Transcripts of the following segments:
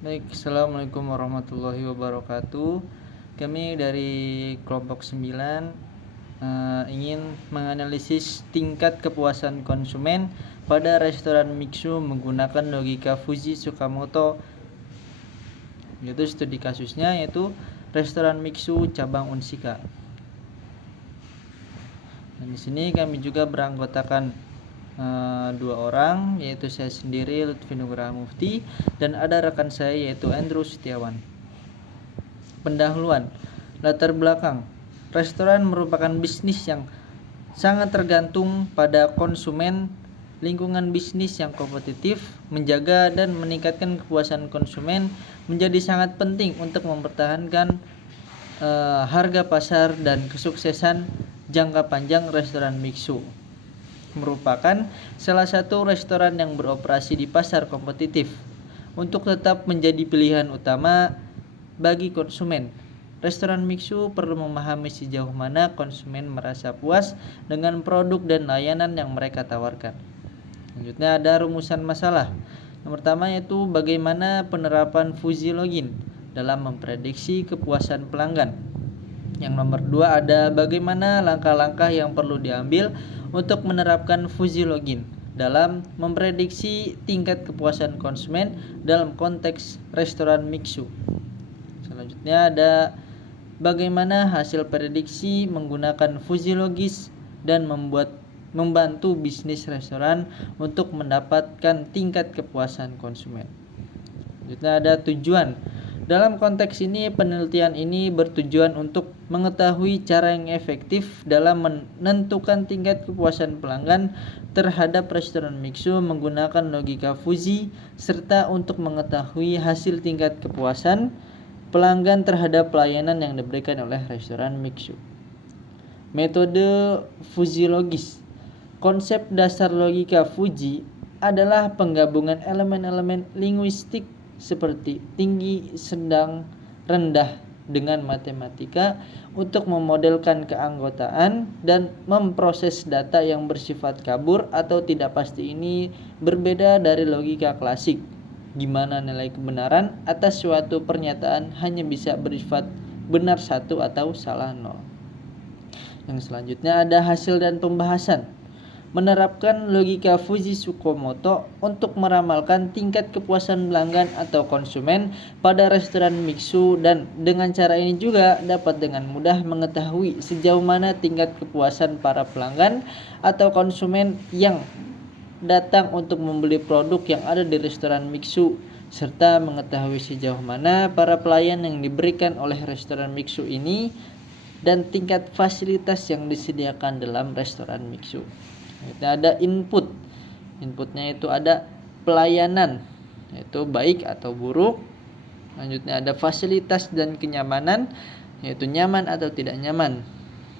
Baik, Assalamualaikum warahmatullahi wabarakatuh. Kami dari kelompok 9 ingin menganalisis tingkat kepuasan konsumen pada restoran Mixu menggunakan logika Fuji Tsukamoto. Yaitu studi kasusnya yaitu restoran Mixu cabang Unsika. Dan di sini kami juga beranggotakan 2 orang, yaitu saya sendiri Lutfi Nugraha Mufti dan ada rekan saya yaitu Andrew Setiawan. Pendahuluan. Latar belakang. Restoran merupakan bisnis yang sangat tergantung pada konsumen. Lingkungan bisnis yang kompetitif, menjaga dan meningkatkan kepuasan konsumen menjadi sangat penting untuk mempertahankan harga pasar dan kesuksesan jangka panjang restoran Mixu. Merupakan salah satu restoran yang beroperasi di pasar kompetitif untuk tetap menjadi pilihan utama bagi konsumen. Restoran Mixu perlu memahami sejauh mana konsumen merasa puas dengan produk dan layanan yang mereka tawarkan. Selanjutnya ada rumusan masalah. Yang pertama yaitu bagaimana penerapan Fuji Login dalam memprediksi kepuasan pelanggan. Yang nomor 2 ada bagaimana langkah-langkah yang perlu diambil untuk menerapkan Fuji Login dalam memprediksi tingkat kepuasan konsumen dalam konteks restoran Mixu. Selanjutnya ada bagaimana hasil prediksi menggunakan Fuji Logis dan membantu bisnis restoran untuk mendapatkan tingkat kepuasan konsumen. Selanjutnya ada tujuan. Dalam konteks ini, penelitian ini bertujuan untuk mengetahui cara yang efektif dalam menentukan tingkat kepuasan pelanggan terhadap restoran Mixu menggunakan logika Fuji, serta untuk mengetahui hasil tingkat kepuasan pelanggan terhadap pelayanan yang diberikan oleh restoran Mixu. Metode Fuji Logis. Konsep dasar logika Fuji adalah penggabungan elemen-elemen linguistik seperti tinggi, sedang, rendah dengan matematika untuk memodelkan keanggotaan dan memproses data yang bersifat kabur atau tidak pasti. Ini berbeda dari logika klasik, di mana nilai kebenaran atas suatu pernyataan hanya bisa bersifat benar 1 atau salah 0. Yang selanjutnya ada hasil dan pembahasan. Menerapkan logika Fuji Tsukamoto untuk meramalkan tingkat kepuasan pelanggan atau konsumen pada restoran Mixu, dan dengan cara ini juga dapat dengan mudah mengetahui sejauh mana tingkat kepuasan para pelanggan atau konsumen yang datang untuk membeli produk yang ada di restoran Mixu, serta mengetahui sejauh mana para pelayan yang diberikan oleh restoran Mixu ini dan tingkat fasilitas yang disediakan dalam restoran Mixu. Kita ada input. Inputnya itu ada pelayanan, yaitu baik atau buruk. Selanjutnya ada fasilitas dan kenyamanan, yaitu nyaman atau tidak nyaman.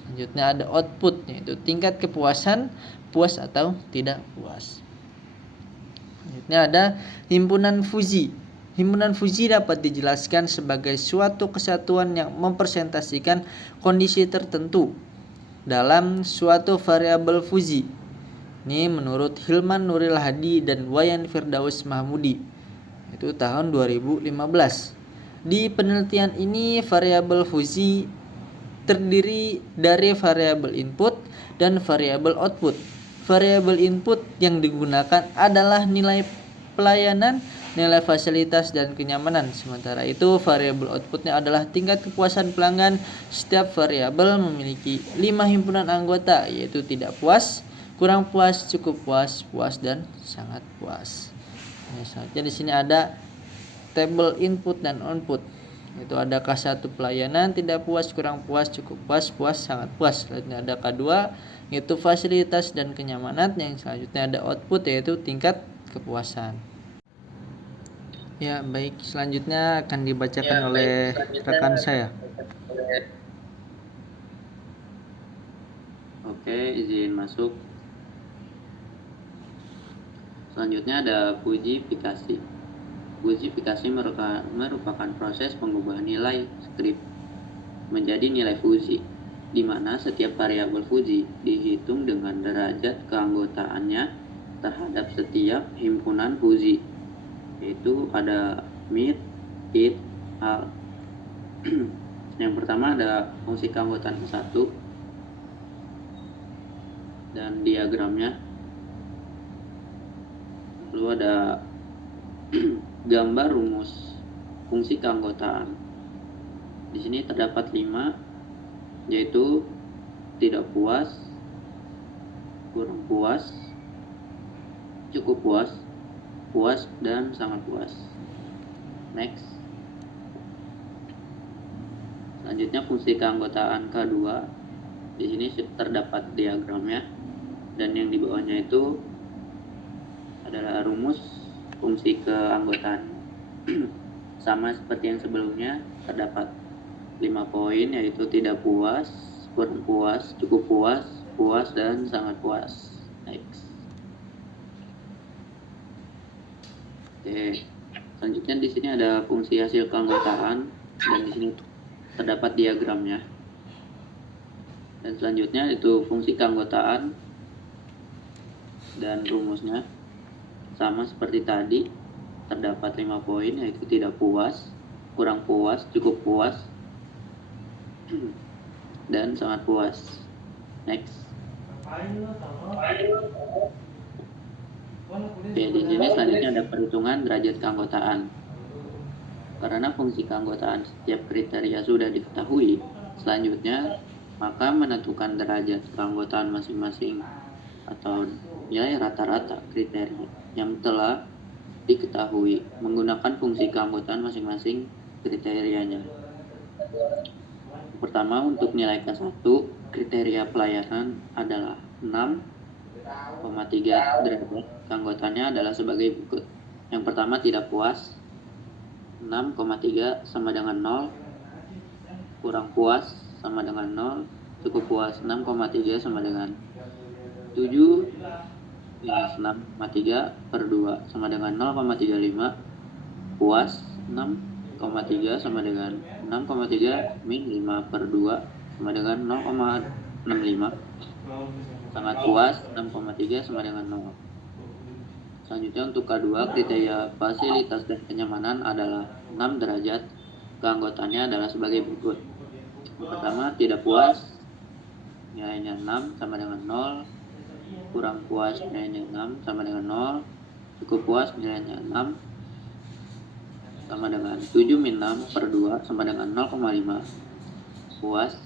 Selanjutnya ada output, yaitu tingkat kepuasan, puas atau tidak puas. Selanjutnya ada himpunan Fuji. Himpunan Fuji dapat dijelaskan sebagai suatu kesatuan yang mempresentasikan kondisi tertentu dalam suatu variabel Fuji. Ini menurut Hilman Nuril Hadi dan Wayan Firdaus Mahmudi. Itu tahun 2015. Di penelitian ini variabel Fuji terdiri dari variabel input dan variabel output. Variabel input yang digunakan adalah nilai pelayanan, nilai fasilitas dan kenyamanan. Sementara itu variabel outputnya adalah tingkat kepuasan pelanggan. Setiap variabel memiliki 5 himpunan anggota, yaitu tidak puas, kurang puas, cukup puas, puas dan sangat puas. Misalnya di sini ada tabel input dan output. Itu ada K1 pelayanan, tidak puas, kurang puas, cukup puas, puas, sangat puas. Selanjutnya ada K2 yaitu fasilitas dan kenyamanan. Yang selanjutnya ada output yaitu tingkat kepuasan. Ya, baik, selanjutnya akan dibacakan oleh rekan saya. Oke, izin masuk. Selanjutnya ada fujifikasi. Fujifikasi merupakan proses pengubah nilai skrip menjadi nilai Fuji, di mana setiap variabel Fuji dihitung dengan derajat keanggotaannya terhadap setiap himpunan Fuji. Yaitu ada Meet, Eat, Al. Yang pertama ada fungsi keanggotaan ke-1 dan diagramnya. Lalu ada gambar rumus fungsi keanggotaan. Di sini terdapat 5, yaitu tidak puas, kurang puas, cukup puas, puas, dan sangat puas. Next. Selanjutnya fungsi keanggotaan kedua. Di sini terdapat diagramnya, dan yang di bawahnya itu adalah rumus fungsi keanggotaan. Sama seperti yang sebelumnya, terdapat 5 poin, yaitu tidak puas, kurang puas, cukup puas, puas, dan sangat puas. Next. Oke. Selanjutnya di sini ada fungsi hasil keanggotaan, dan di sini terdapat diagramnya. Dan selanjutnya itu fungsi keanggotaan dan rumusnya. Sama seperti tadi, terdapat 5 poin, yaitu tidak puas, kurang puas, cukup puas, dan sangat puas. Next. Oke, di sini selanjutnya ada perhitungan derajat keanggotaan. Karena fungsi keanggotaan setiap kriteria sudah diketahui, selanjutnya maka menentukan derajat keanggotaan masing-masing atau nilai rata-rata kriteria yang telah diketahui menggunakan fungsi keanggotaan masing-masing kriterianya. Pertama, untuk nilai ke-1, kriteria pelayanan adalah 6,3 derajat keanggotaannya adalah sebagai berikut. Yang pertama, tidak puas, 6,3 sama dengan 0, kurang puas sama dengan 0, cukup puas 6,3 sama dengan 7 minus 6,3 per 2 sama dengan 0,35, puas 6,3 sama dengan 6,3 min 5 per 2 sama dengan 0,65, sangat puas 6,3 sama dengan 0. Selanjutnya untuk K2, kriteria fasilitas dan kenyamanan adalah 6 derajat, keanggotaannya adalah sebagai berikut. Yang pertama, tidak puas, nilainya 6 sama dengan 0, kurang puas nilainya 6 sama dengan 0, cukup puas nilainya 6 sama dengan 7 min 6 per 2 sama dengan 0,5, puas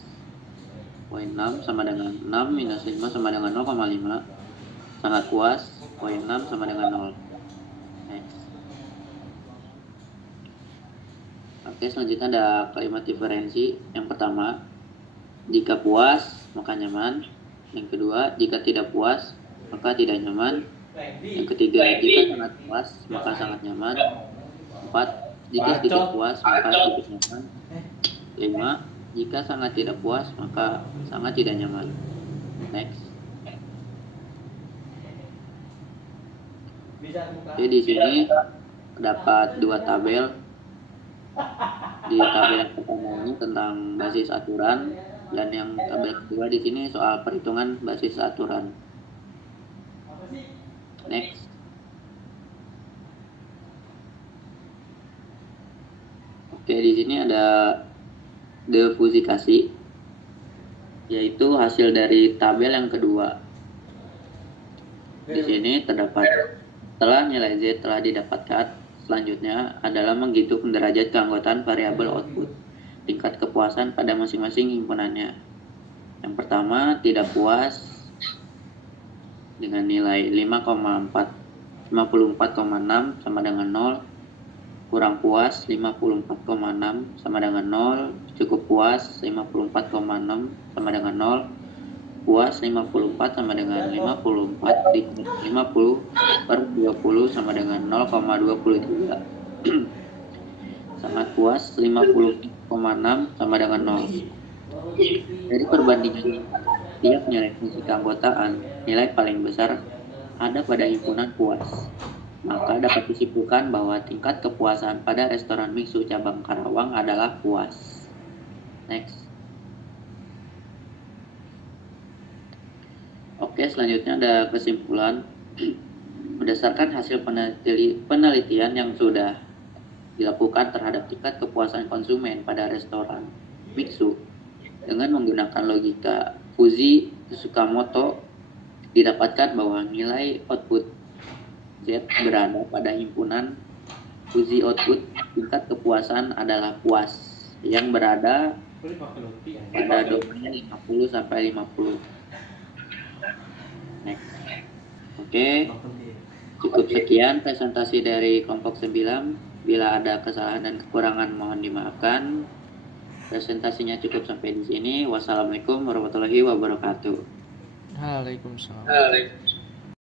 poin 6 sama dengan 6 minus 5 sama dengan 0,5, sangat puas poin 6 sama dengan 0. Next. Oke, selanjutnya ada kalimat diferensi. Yang pertama, jika puas maka nyaman. Yang kedua, jika tidak puas maka tidak nyaman. Yang ketiga, jika sangat puas maka sangat nyaman. 4, jika tidak puas maka tidak nyaman. 5, jika sangat tidak puas maka sangat tidak nyaman. Next. Jadi di sini terdapat 2 tabel. Di tabel yang pertama ini tentang basis aturan, dan yang tabel kedua di sini soal perhitungan basis aturan. Next. Oke, di sini ada difusikasi, yaitu hasil dari tabel yang kedua. Di sini terdapat setelah nilai Z telah didapatkan, selanjutnya adalah menghitung derajat keanggotaan variabel output, tingkat kepuasan pada masing-masing himpunannya. Yang pertama, tidak puas dengan nilai 54,6 sama dengan 0, kurang puas 54,6 sama dengan 0, cukup puas 54,6 sama dengan 0, puas 54 sama dengan 54 di 50 per 20 sama dengan 0,23. Sangat puas 50,6 sama dengan 0. Dari perbandingan tiap nilai fungsi keanggotaan, nilai paling besar ada pada himpunan puas. Maka dapat disimpulkan bahwa tingkat kepuasan pada restoran Mingsu cabang Karawang adalah puas. Next. Oke, selanjutnya ada kesimpulan. Berdasarkan hasil penelitian yang sudah dilakukan terhadap tingkat kepuasan konsumen pada restoran Mitsu dengan menggunakan logika Fujii Tsukamoto, didapatkan bahwa nilai output Z berada pada himpunan Fujii output tingkat kepuasan adalah puas yang berada pada domain 50 sampai 50. Next. Oke. Cukup sekian presentasi dari kelompok 9. Bila ada kesalahan dan kekurangan mohon dimaafkan. Presentasinya cukup sampai di sini. Wassalamualaikum warahmatullahi wabarakatuh. Waalaikumsalam.